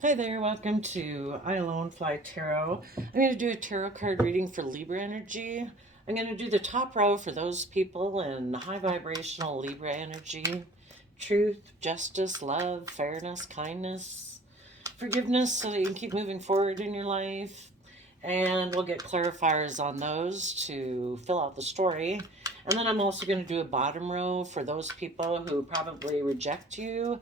Hi there, welcome to I Alone Fly Tarot. I'm going to do a tarot card reading for Libra energy. I'm going to do the top row for those people in high vibrational Libra energy. Truth, justice, love, fairness, kindness, forgiveness so that you can keep moving forward in your life. And we'll get clarifiers on those to fill out the story. And then I'm also going to do a bottom row for those people who probably reject you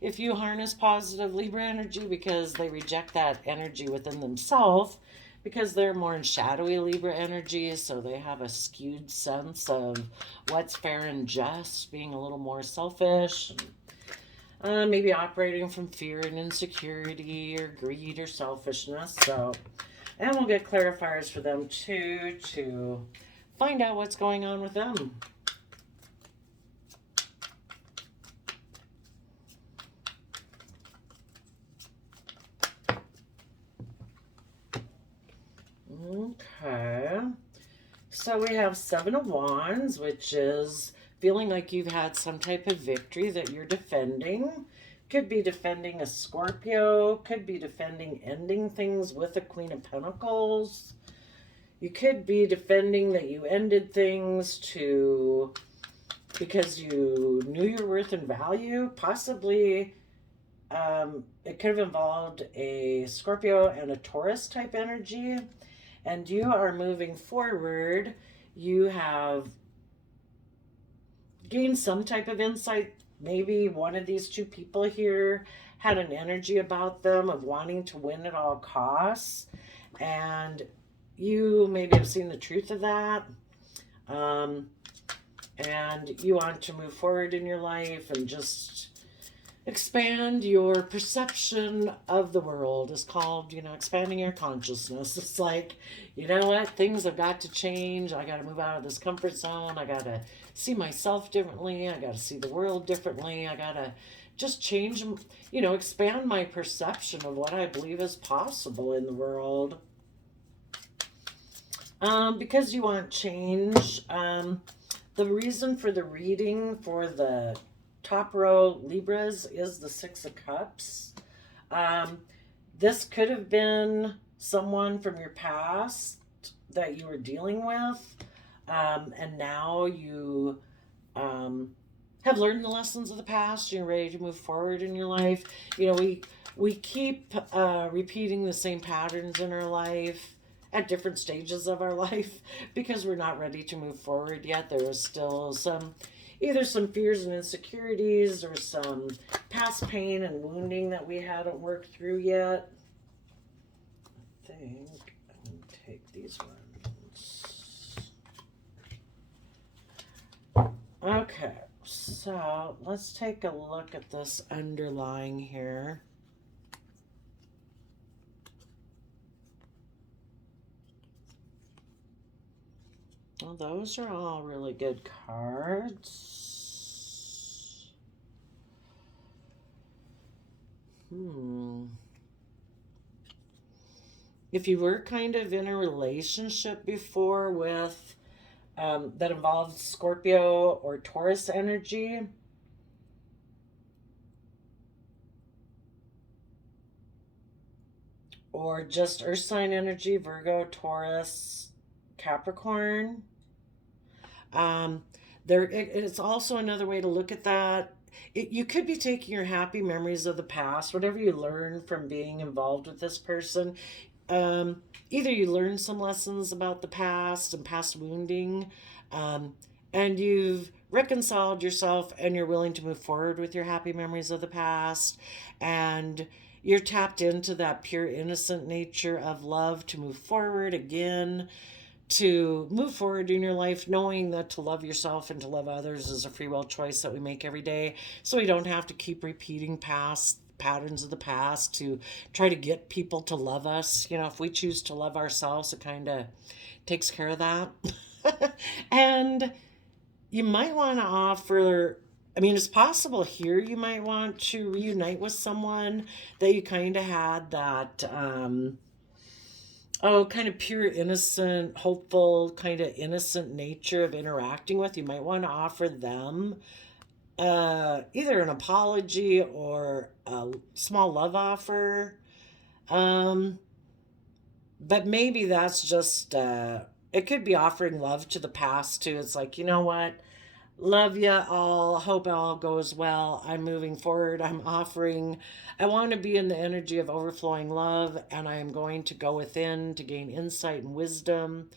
if you harness positive Libra energy because they reject that energy within themselves because they're more in shadowy Libra energy, so they have a skewed sense of what's fair and just, being a little more selfish, maybe operating from fear and insecurity or greed or selfishness. So, and we'll get clarifiers for them too to find out what's going on with them. Okay. So we have Seven of Wands, which is feeling like you've had some type of victory that you're defending. Could be defending a Scorpio, could be defending ending things with a Queen of Pentacles. You could be defending that you ended things to because you knew your worth and value. Possibly it could have involved a Scorpio and a Taurus type energy. And you are moving forward. You have gained some type of insight. Maybe one of these two people here had an energy about them of wanting to win at all costs. And you maybe have seen the truth of that. And you want to move forward in your life and just expand your perception of the world. Is called, expanding your consciousness. It's like, you know what, things have got to change. I got to move out of this comfort zone. I got to see myself differently. I got to see the world differently. I got to just change, expand my perception of what I believe is possible in the world. Because you want change. The reason for the reading for the top row Libras is the Six of Cups. This could have been someone from your past that you were dealing with, and now you have learned the lessons of the past. You're ready to move forward in your life. We keep repeating the same patterns in our life at different stages of our life because we're not ready to move forward yet. There is still either some fears and insecurities or some past pain and wounding that we haven't worked through yet. I think I'm going to take these ones. Okay, so let's take a look at this underlying here. Well, those are all really good cards. If you were kind of in a relationship before with that involved Scorpio or Taurus energy, or just Earth sign energy, Virgo, Taurus, Capricorn. It's also another way to look at that. You could be taking your happy memories of the past, whatever you learned from being involved with this person. Either you learned some lessons about the past and past wounding, and you've reconciled yourself and you're willing to move forward with your happy memories of the past, and you're tapped into that pure innocent nature of love to move forward again, to move forward in your life, knowing that to love yourself and to love others is a free will choice that we make every day. So we don't have to keep repeating past patterns of the past to try to get people to love us. If we choose to love ourselves, it kind of takes care of that. And you might want to offer, it's possible here you might want to reunite with someone that you kind of had that kind of pure, innocent, hopeful, kind of innocent nature of interacting with. You might want to offer them either an apology or a small love offer. Um, but maybe that's just, it could be offering love to the past too. It's like, you know what? Love ya all. Hope all goes well. I'm moving forward. I want to be in the energy of overflowing love, and I am going to go within to gain insight and wisdom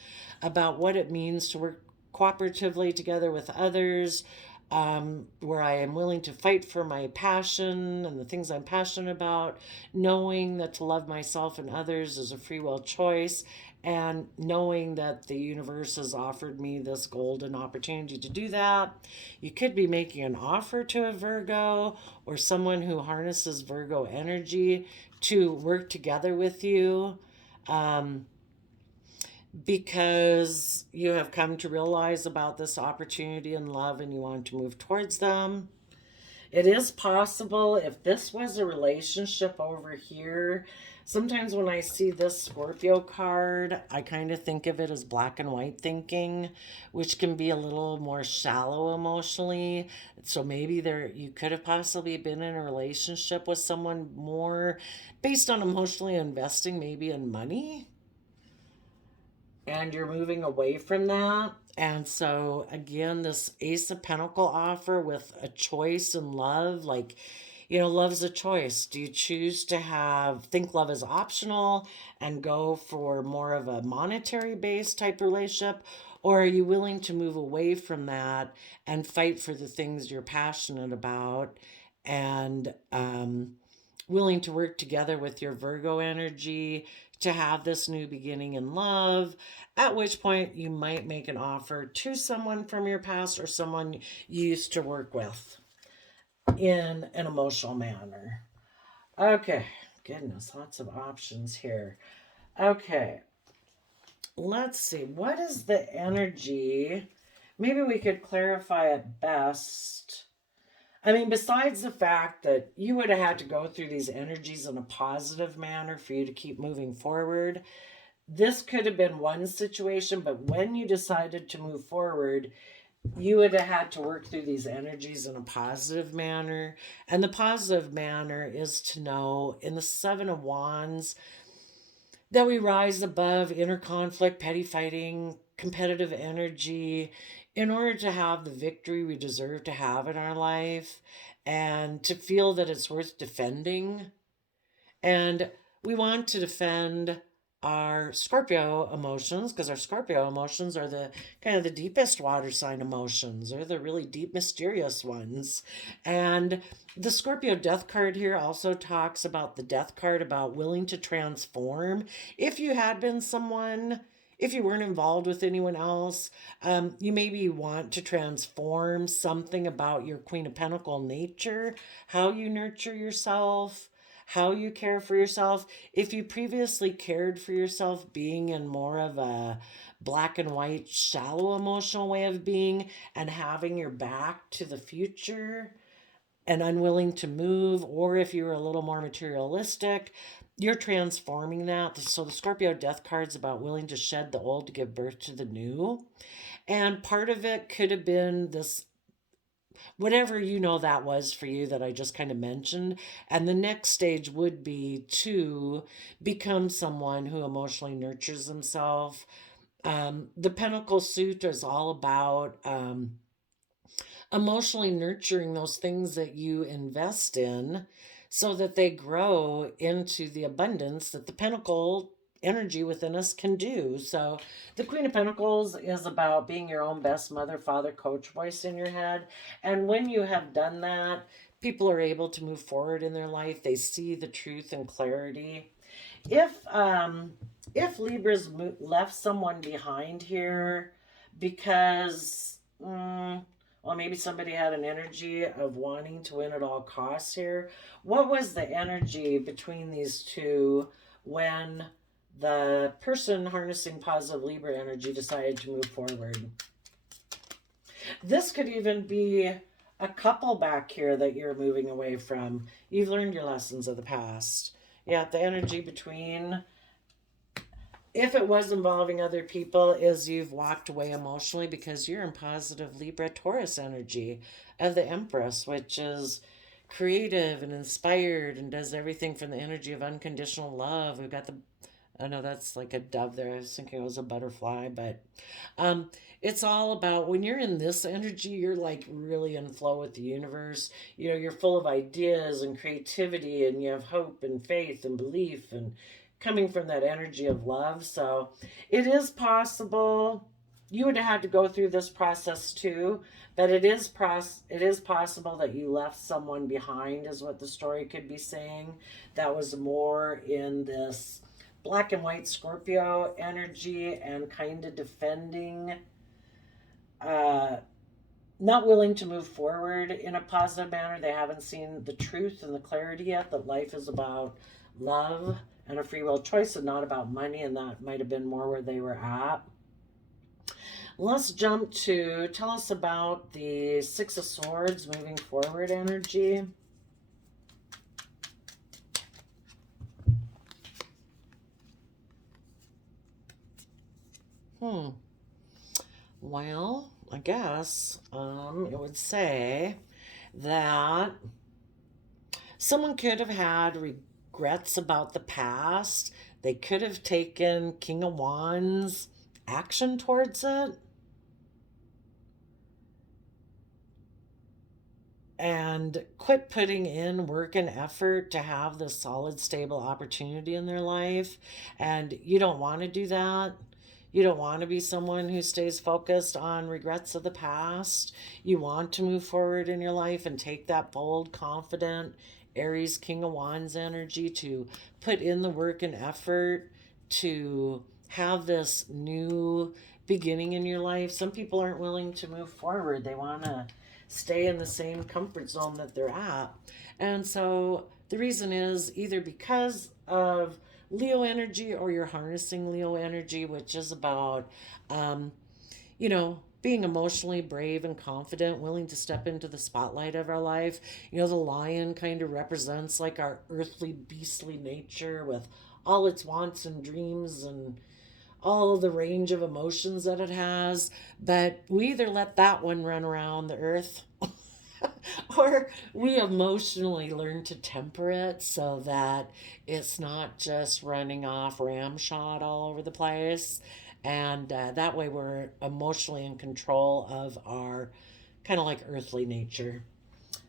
about what it means to work cooperatively together with others, where I am willing to fight for my passion and the things I'm passionate about, knowing that to love myself and others is a free will choice, and knowing that the universe has offered me this golden opportunity to do that. You could be making an offer to a Virgo or someone who harnesses Virgo energy to work together with you. Because you have come to realize about this opportunity and love and you want to move towards them. It is possible if this was a relationship over here. Sometimes when I see this Scorpio card, I kind of think of it as black and white thinking, which can be a little more shallow emotionally. So maybe you could have possibly been in a relationship with someone more based on emotionally investing maybe in money, and you're moving away from that. And so again, this Ace of Pentacle offer with a choice in love, like, love's a choice. Do you choose to think love is optional and go for more of a monetary based type relationship? Or are you willing to move away from that and fight for the things you're passionate about, and willing to work together with your Virgo energy to have this new beginning in love, at which point you might make an offer to someone from your past or someone you used to work with in an emotional manner. Okay, goodness, lots of options here. Okay, let's see. What is the energy? Maybe we could clarify it best. I mean, besides the fact that you would have had to go through these energies in a positive manner for you to keep moving forward, this could have been one situation, but when you decided to move forward, you would have had to work through these energies in a positive manner. And the positive manner is to know in the Seven of Wands that we rise above inner conflict, petty fighting, competitive energy in order to have the victory we deserve to have in our life, and to feel that it's worth defending. And we want to defend our Scorpio emotions, because our Scorpio emotions are the kind of the deepest water sign emotions. They're the really deep, mysterious ones. And the Scorpio death card here also talks about the death card, about willing to transform. If you had been someone, if you weren't involved with anyone else, you maybe want to transform something about your Queen of Pentacle nature, how you nurture yourself, how you care for yourself. If you previously cared for yourself being in more of a black and white, shallow emotional way of being and having your back to the future and unwilling to move, or if you were a little more materialistic, you're transforming that. So the Scorpio death card's about willing to shed the old to give birth to the new. And part of it could have been this, whatever that was for you that I just kind of mentioned. And the next stage would be to become someone who emotionally nurtures himself. The Pentacle suit is all about emotionally nurturing those things that you invest in so that they grow into the abundance that the Pentacle energy within us can do. So the Queen of Pentacles is about being your own best mother, father, coach voice in your head. And when you have done that, people are able to move forward in their life. They see the truth and clarity. If Libra's left someone behind here because well, maybe somebody had an energy of wanting to win at all costs here. What was the energy between these two when the person harnessing positive Libra energy decided to move forward? This could even be a couple back here that you're moving away from. You've learned your lessons of the past. Yeah, the energy between if it was involving other people, is you've walked away emotionally because you're in positive Libra Taurus energy of the Empress, which is creative and inspired and does everything from the energy of unconditional love. We've got the, I know that's like a dove there. I was thinking it was a butterfly, but um, it's all about when you're in this energy, you're like really in flow with the universe. You know, you're full of ideas and creativity, and you have hope and faith and belief, and coming from that energy of love. So it is possible. You would have had to go through this process too, but it is possible that you left someone behind, is what the story could be saying. That was more in this black and white Scorpio energy and kind of defending, uh, not willing to move forward in a positive manner. They haven't seen the truth and the clarity yet that life is about love and a free will choice and not about money, and that might have been more where they were at. Let's jump to tell us about the Six of Swords moving forward energy. Well, I guess it would say that someone could have had regrets about the past. They could have taken King of Wands action towards it. And quit putting in work and effort to have this solid, stable opportunity in their life. And you don't want to do that. You don't want to be someone who stays focused on regrets of the past. You want to move forward in your life and take that bold, confident Aries King of Wands energy to put in the work and effort to have this new beginning in your life. Some people aren't willing to move forward. They want to stay in the same comfort zone that they're at. And so the reason is either because of Leo energy, or you're harnessing Leo energy, which is about, you know, being emotionally brave and confident, willing to step into the spotlight of our life. You know, the lion kind of represents like our earthly, beastly nature with all its wants and dreams and all the range of emotions that it has. But we either let that one run around the earth or we emotionally learn to temper it so that it's not just running off ramshot all over the place. And that way we're emotionally in control of our kind of like earthly nature.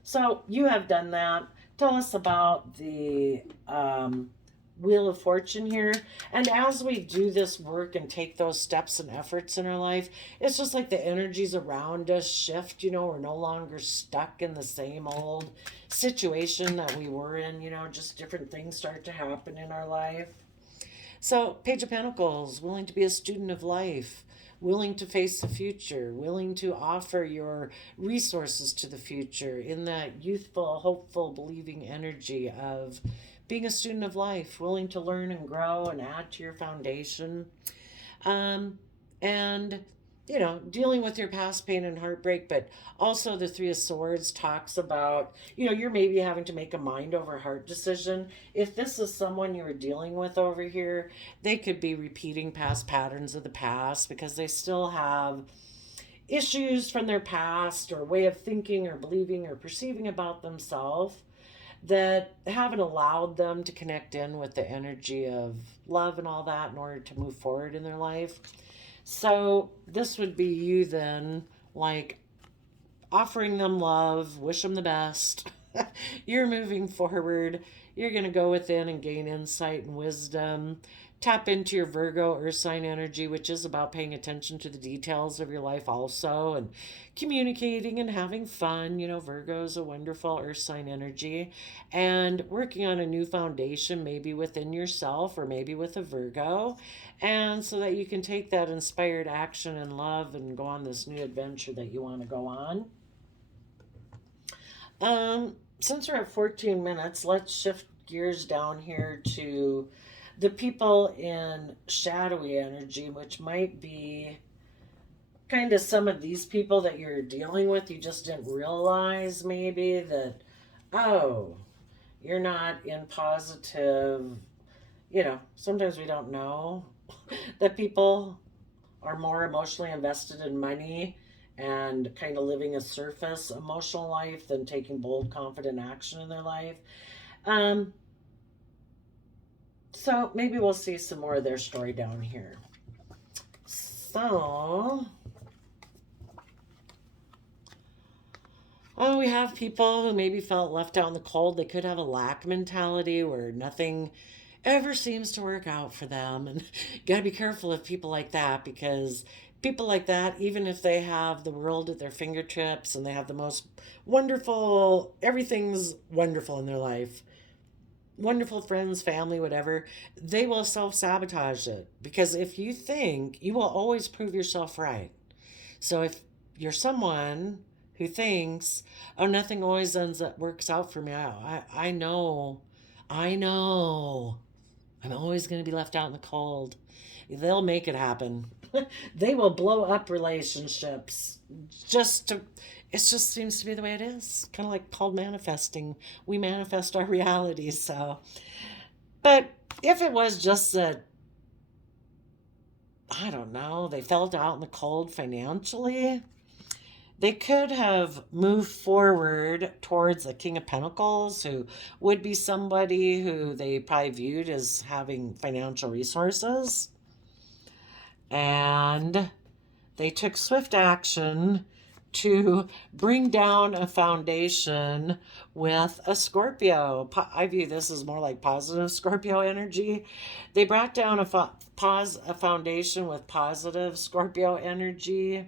So you have done that. Tell us about the Wheel of Fortune here. And as we do this work and take those steps and efforts in our life, it's just like the energies around us shift. You know, we're no longer stuck in the same old situation that we were in. You know, just different things start to happen in our life. So, Page of Pentacles, willing to be a student of life, willing to face the future, willing to offer your resources to the future in that youthful, hopeful, believing energy of being a student of life, willing to learn and grow and add to your foundation. And, you know, dealing with your past pain and heartbreak, but also the Three of Swords talks about, you know, you're maybe having to make a mind over heart decision. If this is someone you were dealing with over here, they could be repeating past patterns of the past because they still have issues from their past or way of thinking or believing or perceiving about themselves that haven't allowed them to connect in with the energy of love and all that in order to move forward in their life. So this would be you then, like offering them love, wish them the best. You're moving forward. You're going to go within and gain insight and wisdom. Tap into your Virgo earth sign energy, which is about paying attention to the details of your life also and communicating and having fun. You know, Virgo is a wonderful earth sign energy, and working on a new foundation, maybe within yourself or maybe with a Virgo, and so that you can take that inspired action and love and go on this new adventure that you want to go on. Since we're at 14 minutes, let's shift gears down here to the people in shadowy energy, which might be kind of some of these people that you're dealing with. You just didn't realize maybe that, oh, you're not in positive, you know, sometimes we don't know that people are more emotionally invested in money and kind of living a surface emotional life than taking bold, confident action in their life. Um, so maybe we'll see some more of their story down here. So, oh, we have people who maybe felt left out in the cold. They could have a lack mentality where nothing ever seems to work out for them. And got to be careful of people like that, because people like that, even if they have the world at their fingertips and they have the most wonderful, everything's wonderful in their life, wonderful friends, family, whatever, they will self sabotage it. Because if you think, you will always prove yourself right. So if you're someone who thinks, oh, nothing always works out for me, I know, I know, I'm always going to be left out in the cold. They'll make it happen. They will blow up relationships just to, it just seems to be the way it is. Kind of like called manifesting. We manifest our reality. So, but if it was just that, I don't know, they felt out in the cold financially, they could have moved forward towards the King of Pentacles, who would be somebody who they probably viewed as having financial resources. And they took swift action to bring down a foundation with a Scorpio. I view this as more like positive Scorpio energy. They brought down a foundation with positive Scorpio energy.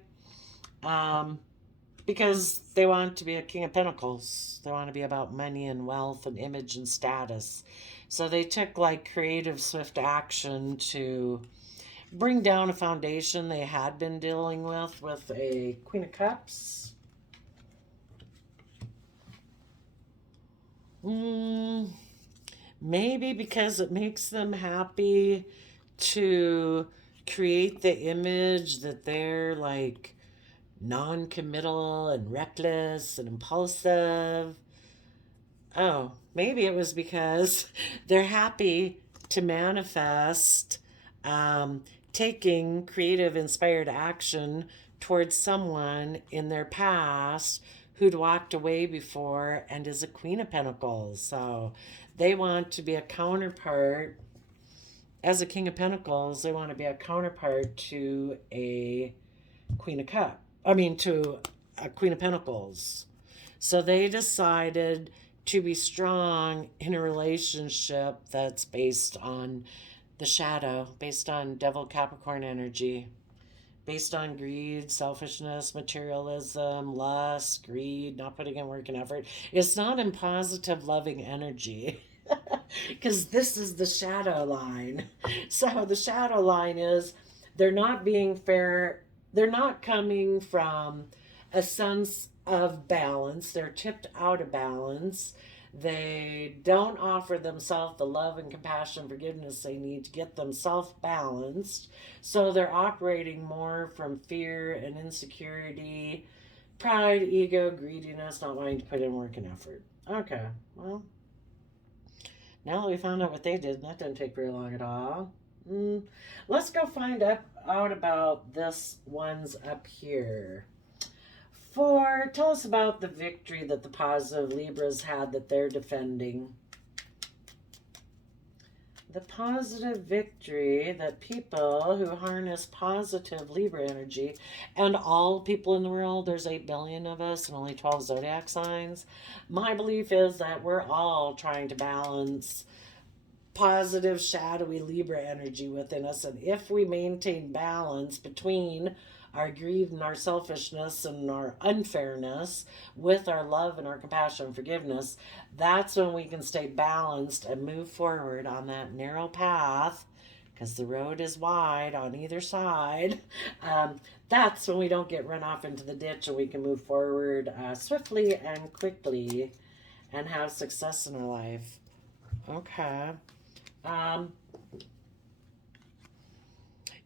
Because they want to be a King of Pentacles. They want to be about money and wealth and image and status. So they took like creative, swift action to bring down a foundation they had been dealing with a Queen of Cups. Maybe because it makes them happy to create the image that they're like non-committal and reckless and impulsive. Oh, maybe it was because they're happy to manifest taking creative, inspired action towards someone in their past who'd walked away before and is a Queen of Pentacles. So they want to be a counterpart. As a King of Pentacles, they want to be a counterpart to a Queen of Cups. To a Queen of Pentacles. So they decided to be strong in a relationship that's based on the shadow, based on Devil Capricorn energy, based on greed, selfishness, materialism, lust, greed, not putting in work and effort. It's not in positive, loving energy. Because this is the shadow line. So the shadow line is they're not being fair. They're not coming from a sense of balance. They're tipped out of balance. They don't offer themselves the love and compassion and forgiveness they need to get themselves balanced. So they're operating more from fear and insecurity, pride, ego, greediness, not wanting to put in work and effort. Okay, well, now that we found out what they did, that didn't take very long at all. Let's go find out about this one's up here. Tell us about the victory that the positive Libras had that they're defending. The positive victory that people who harness positive Libra energy, and all people in the world, there's 8 billion of us and only 12 zodiac signs. My belief is that we're all trying to balance positive, shadowy Libra energy within us. And if we maintain balance between our greed and our selfishness and our unfairness with our love and our compassion and forgiveness, that's when we can stay balanced and move forward on that narrow path, because the road is wide on either side. That's when we don't get run off into the ditch, and we can move forward swiftly and quickly and have success in our life. Okay.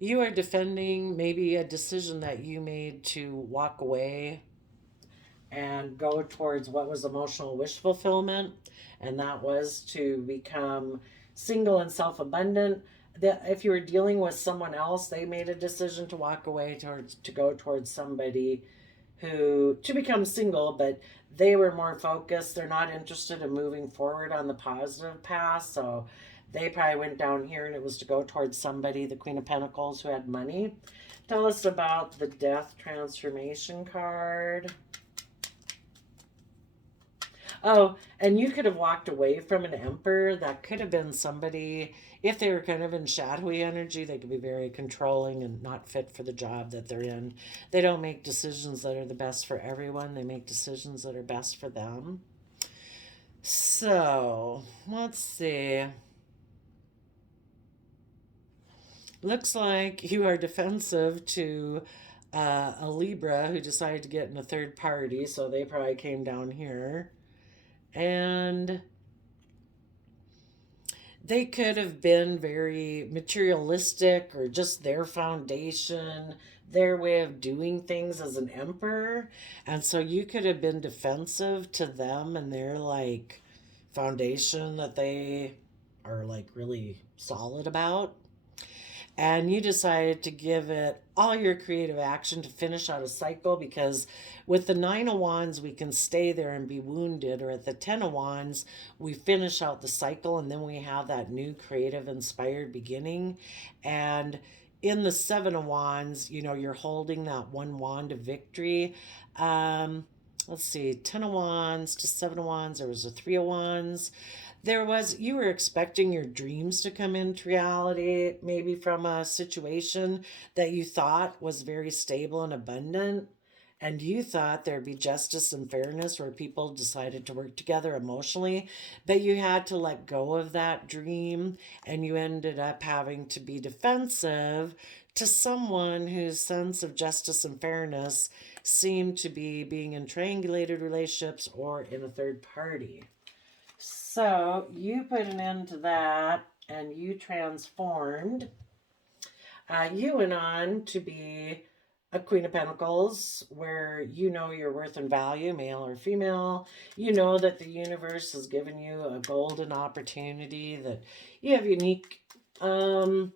You are defending maybe a decision that you made to walk away and go towards what was emotional wish fulfillment, and that was to become single and self-abundant. that if you were dealing with someone else, they made a decision to walk away to go towards somebody who to become single, but they were more focused. They're not interested in moving forward on the positive path, so they probably went down here and it was to go towards somebody, the Queen of Pentacles, who had money. Tell us about the Death Transformation card. Oh, and you could have walked away from an Emperor. That could have been somebody, if they were kind of in shadowy energy, they could be very controlling and not fit for the job that they're in. They don't make decisions that are the best for everyone. They make decisions that are best for them. So, let's see. Looks like you are defensive to a Libra who decided to get in a third party, so they probably came down here. And they could have been very materialistic or just their foundation, their way of doing things as an emperor. And so you could have been defensive to them and their like foundation that they are like really solid about. And you decided to give it all your creative action to finish out a cycle, because with the 9 of Wands we can stay there and be wounded, or at the 10 of Wands we finish out the cycle and then we have that new creative inspired beginning. And in the 7 of Wands, you know, you're holding that one wand of victory. Let's see, 10 of Wands to 7 of Wands, there was a 3 of Wands. You were expecting your dreams to come into reality, maybe from a situation that you thought was very stable and abundant. And you thought there'd be justice and fairness where people decided to work together emotionally, but you had to let go of that dream and you ended up having to be defensive to someone whose sense of justice and fairness seemed to be being in triangulated relationships or in a third party. So you put an end to that and you transformed. You went on to be a Queen of Pentacles, where you know your worth and value, male or female. You know that the universe has given you a golden opportunity, that you have unique, we're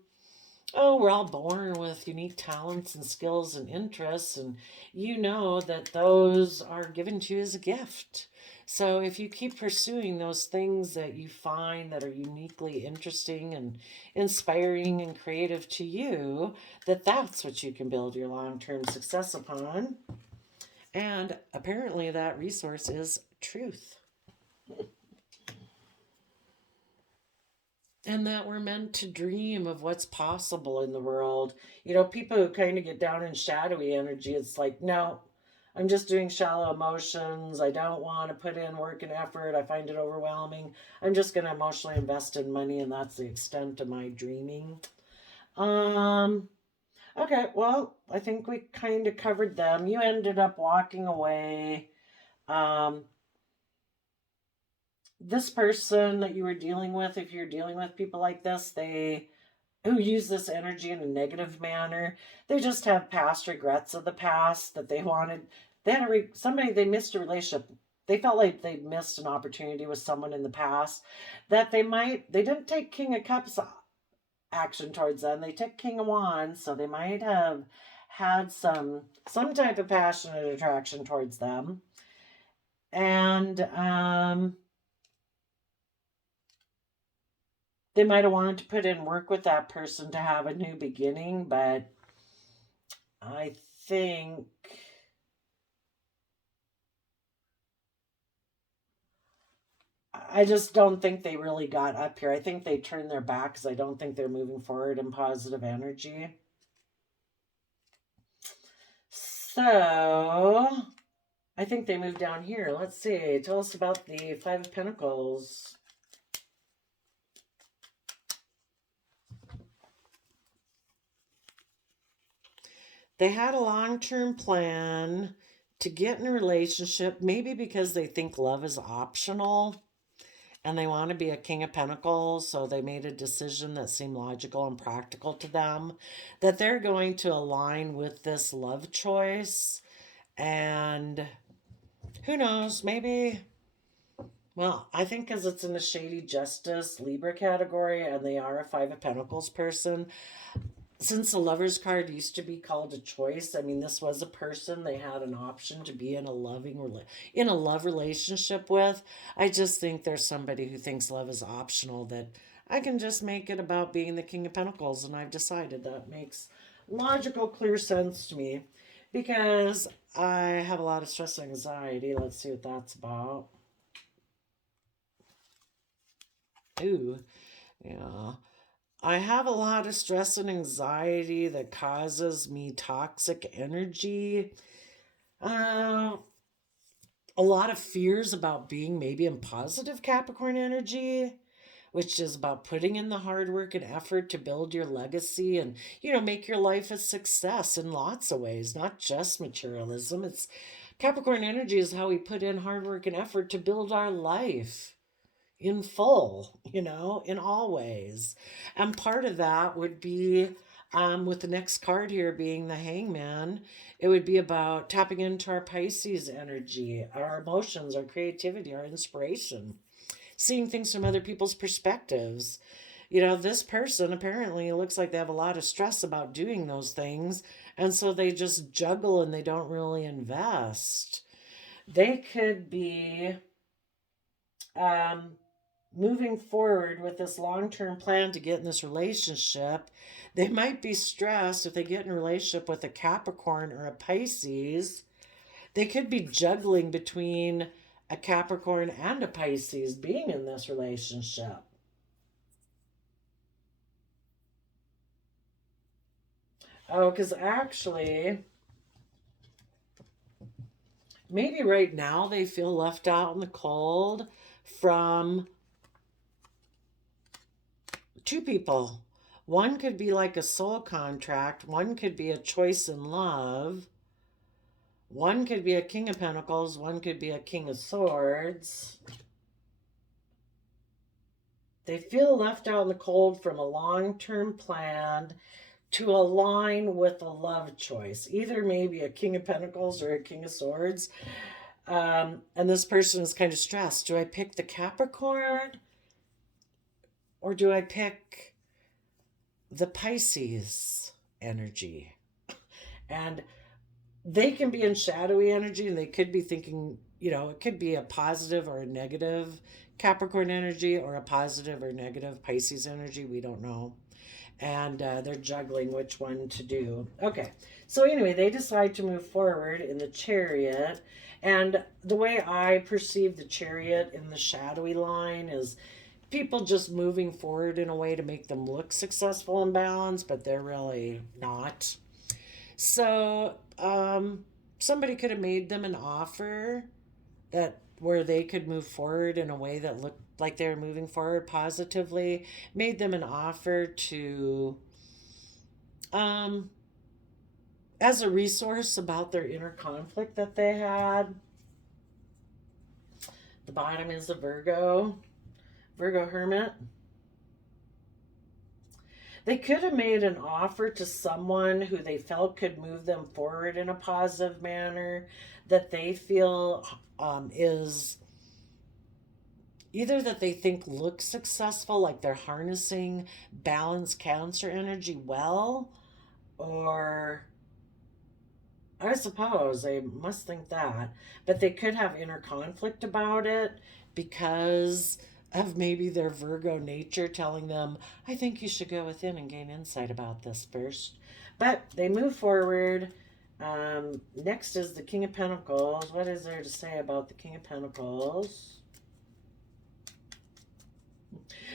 all born with unique talents and skills and interests, and you know that those are given to you as a gift. So if you keep pursuing those things that you find that are uniquely interesting and inspiring and creative to you, that's what you can build your long-term success upon. And apparently that resource is truth. And that we're meant to dream of what's possible in the world. You know, people who kind of get down in shadowy energy, it's like, no, I'm just doing shallow emotions. I don't want to put in work and effort. I find it overwhelming. I'm just going to emotionally invest in money, and that's the extent of my dreaming. Okay, well, I think we kind of covered them. You ended up walking away. This person that you were dealing with, if you're dealing with people like this, who use this energy in a negative manner, they just have past regrets of the past that they wanted. They missed a relationship. They felt like they missed an opportunity with someone in the past, that they didn't take King of Cups action towards them. They took King of Wands, so they might have had some type of passionate attraction towards them. And they might have wanted to put in work with that person to have a new beginning, but I just don't think they really got up here. I think they turned their backs. I don't think they're moving forward in positive energy. So I think they moved down here. Let's see. Tell us about the 5 of Pentacles. They had a long-term plan to get in a relationship, maybe because they think love is optional and they want to be a King of Pentacles, so they made a decision that seemed logical and practical to them, that they're going to align with this love choice. And who knows, maybe Well, I think because it's in the Shady Justice Libra category and they are a Five of Pentacles person, since the Lover's card used to be called a choice, I mean, this was a person they had an option to be in a in a love relationship with. I just think there's somebody who thinks love is optional, that I can just make it about being the King of Pentacles, and I've decided that makes logical, clear sense to me because I have a lot of stress and anxiety. Let's see what that's about. Ooh, yeah. I have a lot of stress and anxiety that causes me toxic energy. Uh, a lot of fears about being maybe in positive Capricorn energy, which is about putting in the hard work and effort to build your legacy and, make your life a success in lots of ways, not just materialism. It's Capricorn energy is how we put in hard work and effort to build our life in full, in all ways. And part of that would be with the next card here being the Hangman, it would be about tapping into our Pisces energy, our emotions, our creativity, our inspiration, seeing things from other people's perspectives. This person apparently looks like they have a lot of stress about doing those things, and so they just juggle and they don't really invest. They could be um, moving forward with this long-term plan to get in this relationship. They might be stressed if they get in a relationship with a Capricorn or a Pisces. They could be juggling between a Capricorn and a Pisces being in this relationship. Oh, because actually, maybe right now they feel left out in the cold from two people. One could be like a soul contract, one could be a choice in love, one could be a King of Pentacles, one could be a King of Swords. They feel left out in the cold from a long term plan to align with a love choice, either maybe a King of Pentacles or a King of Swords. And this person is kind of stressed. Do I pick the Capricorn or do I pick the Pisces energy? And they can be in shadowy energy and they could be thinking, it could be a positive or a negative Capricorn energy or a positive or negative Pisces energy. We don't know. And they're juggling which one to do. Okay. So, anyway, they decide to move forward in the Chariot. And the way I perceive the Chariot in the shadowy line is people just moving forward in a way to make them look successful and balanced, but they're really not. So, somebody could have made them an offer that where they could move forward in a way that looked like they were moving forward positively, made them an offer to as a resource about their inner conflict that they had. The bottom is a Virgo Hermit. They could have made an offer to someone who they felt could move them forward in a positive manner that they feel is either that they think looks successful, like they're harnessing balanced Cancer energy well, or I suppose they must think that, but they could have inner conflict about it because of maybe their Virgo nature telling them, I think you should go within and gain insight about this first. But they move forward. Next is the King of Pentacles. What is there to say about the King of Pentacles?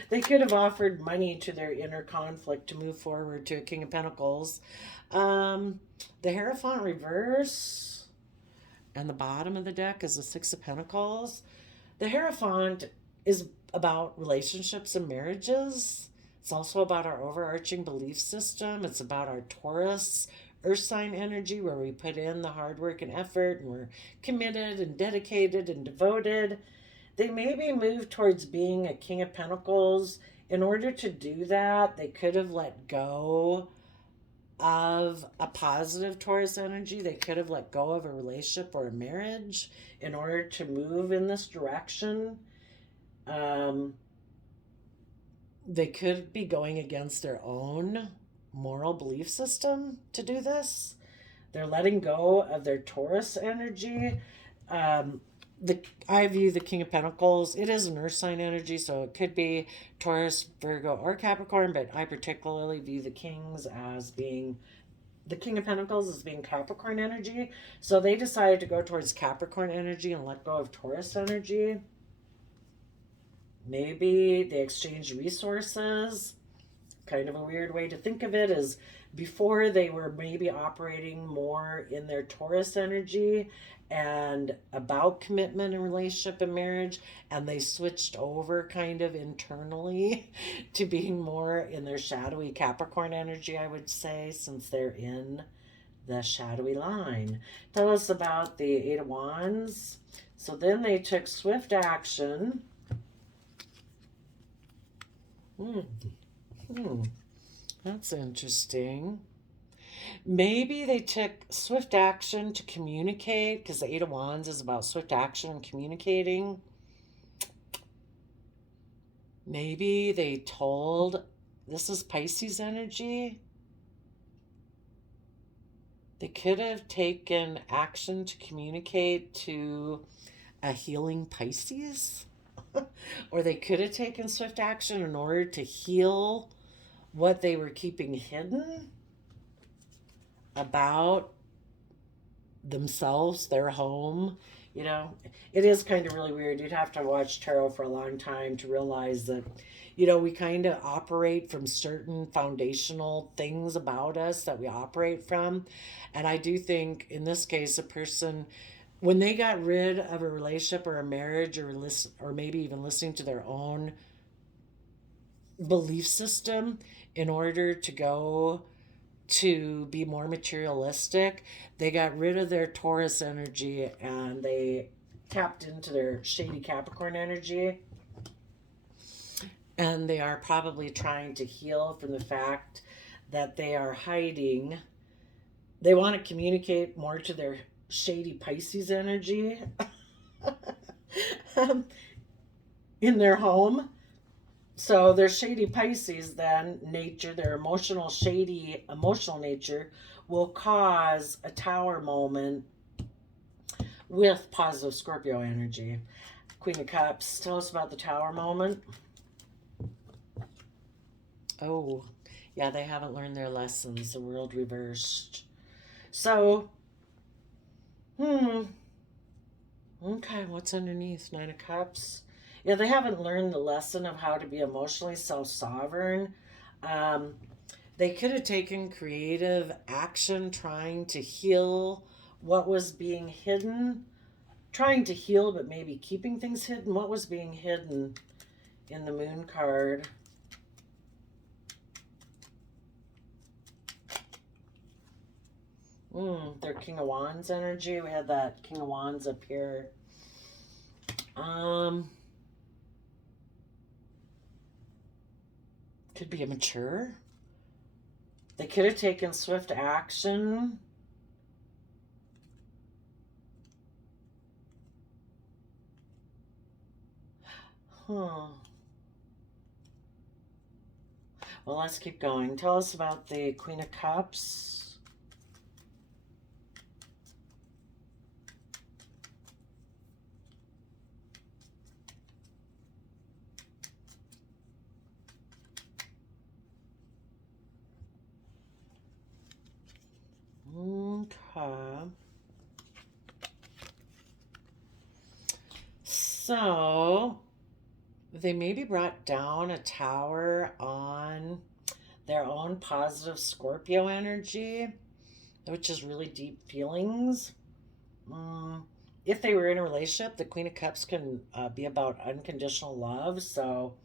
They could have offered money to their inner conflict to move forward to a King of Pentacles. The Hierophant reverse and the bottom of the deck is the Six of Pentacles. The Hierophant is about relationships and marriages. It's also about our overarching belief system. It's about our Taurus earth sign energy where we put in the hard work and effort and we're committed and dedicated and devoted. They maybe move towards being a King of Pentacles. In order to do that, they could have let go of a positive Taurus energy. They could have let go of a relationship or a marriage in order to move in this direction. They could be going against their own moral belief system to do this. They're letting go of their Taurus energy. Um, I view the King of Pentacles. It is an Earth sign energy, so it could be Taurus, Virgo, or Capricorn. But I particularly view the Kings as being the King of Pentacles as being Capricorn energy. So they decided to go towards Capricorn energy and let go of Taurus energy. Maybe they exchanged resources. Kind of a weird way to think of it is before they were maybe operating more in their Taurus energy and about commitment and relationship and marriage, and they switched over kind of internally to being more in their shadowy Capricorn energy, I would say, since they're in the shadowy line. Tell us about the Eight of Wands. So then they took swift action. That's interesting. Maybe they took swift action to communicate, because the Eight of Wands is about swift action and communicating. Maybe they told, this is Pisces energy. They could have taken action to communicate to a healing Pisces. Or they could have taken swift action in order to heal what they were keeping hidden about themselves, their home. You know, it is kind of really weird. You'd have to watch tarot for a long time to realize that, you know, we kind of operate from certain foundational things about us that we operate from. And I do think in this case, a person, when they got rid of a relationship or a marriage or maybe even listening to their own belief system in order to go to be more materialistic, they got rid of their Taurus energy and they tapped into their shady Capricorn energy. And they are probably trying to heal from the fact that they are hiding. They want to communicate more to their shady Pisces energy in their home. So their shady Pisces, then, nature, their shady emotional nature, will cause a tower moment with positive Scorpio energy. Queen of Cups, tell us about the tower moment. Oh, yeah, they haven't learned their lessons. The world reversed. So, okay, what's underneath? Nine of Cups. Yeah, they haven't learned the lesson of how to be emotionally self-sovereign. They could have taken creative action trying to heal what was being hidden. Trying to heal, but maybe keeping things hidden. What was being hidden in the Moon card? Their King of Wands energy. We had that King of Wands up here. Could be immature. They could have taken swift action. Well, let's keep going. Tell us about the Queen of Cups. Okay. So they maybe brought down a tower on their own positive Scorpio energy, which is really deep feelings. If they were in a relationship, the Queen of Cups can be about unconditional love. So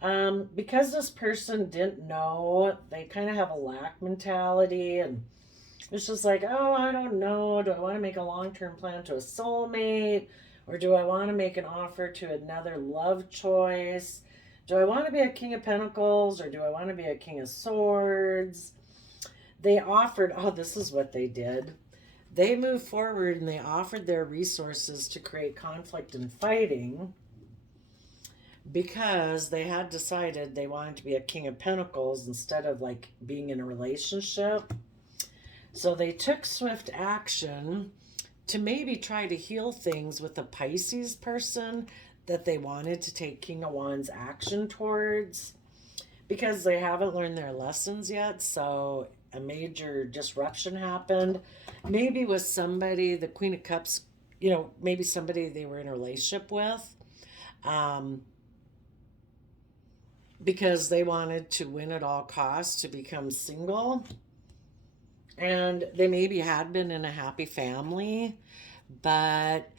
because this person didn't know, they kind of have a lack mentality, and it's just like, oh, I don't know. Do I want to make a long-term plan to a soulmate? Or do I want to make an offer to another love choice? Do I want to be a King of Pentacles or do I want to be a King of Swords? They offered, oh, this is what they did. They moved forward and they offered their resources to create conflict and fighting. because they had decided they wanted to be a King of Pentacles instead of like being in a relationship. So they took swift action to maybe try to heal things with a Pisces person that they wanted to take King of Wands action towards, because they haven't learned their lessons yet. So a major disruption happened. Maybe with somebody, the Queen of Cups, you know, maybe somebody they were in a relationship with. Because they wanted to win at all costs to become single. And they maybe had been in a happy family, but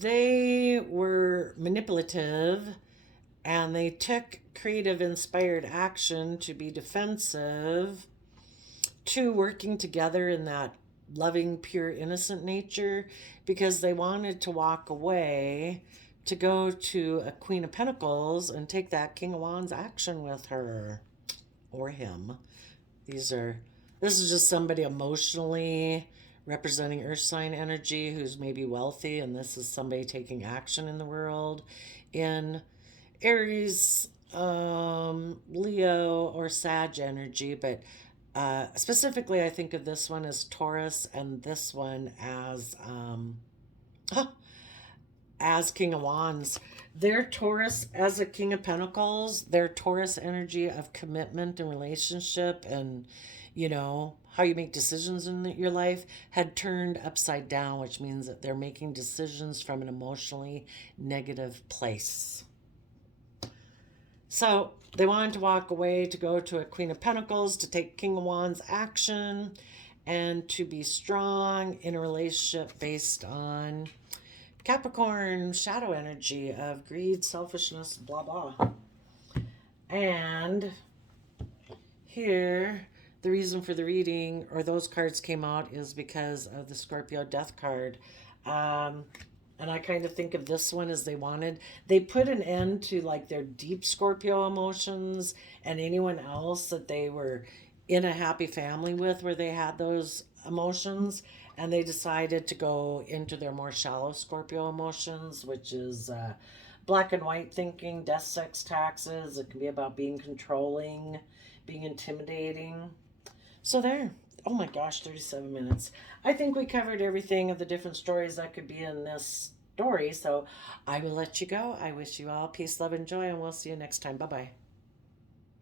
they were manipulative and they took creative, inspired action to be defensive, to working together in that loving, pure, innocent nature, because they wanted to walk away to go to a Queen of Pentacles and take that King of Wands action with her or him. This is just somebody emotionally representing earth sign energy who's maybe wealthy, and this is somebody taking action in the world in Aries, Leo, or Sag energy. But specifically, I think of this one as Taurus and this one as King of Wands. Their Taurus as a King of Pentacles, their Taurus energy of commitment and relationship and, you know, how you make decisions in your life had turned upside down, which means that they're making decisions from an emotionally negative place. So they wanted to walk away to go to a Queen of Pentacles to take King of Wands action and to be strong in a relationship based on Capricorn shadow energy of greed, selfishness, blah, blah. And here, the reason for the reading, or those cards came out, is because of the Scorpio death card. And I kind of think of this one as they put an end to like their deep Scorpio emotions and anyone else that they were in a happy family with where they had those emotions. And they decided to go into their more shallow Scorpio emotions, which is black and white thinking, death, sex, taxes. It can be about being controlling, being intimidating. So there. Oh my gosh, 37 minutes. I think we covered everything of the different stories that could be in this story. So I will let you go. I wish you all peace, love, and joy, and we'll see you next time. Bye-bye.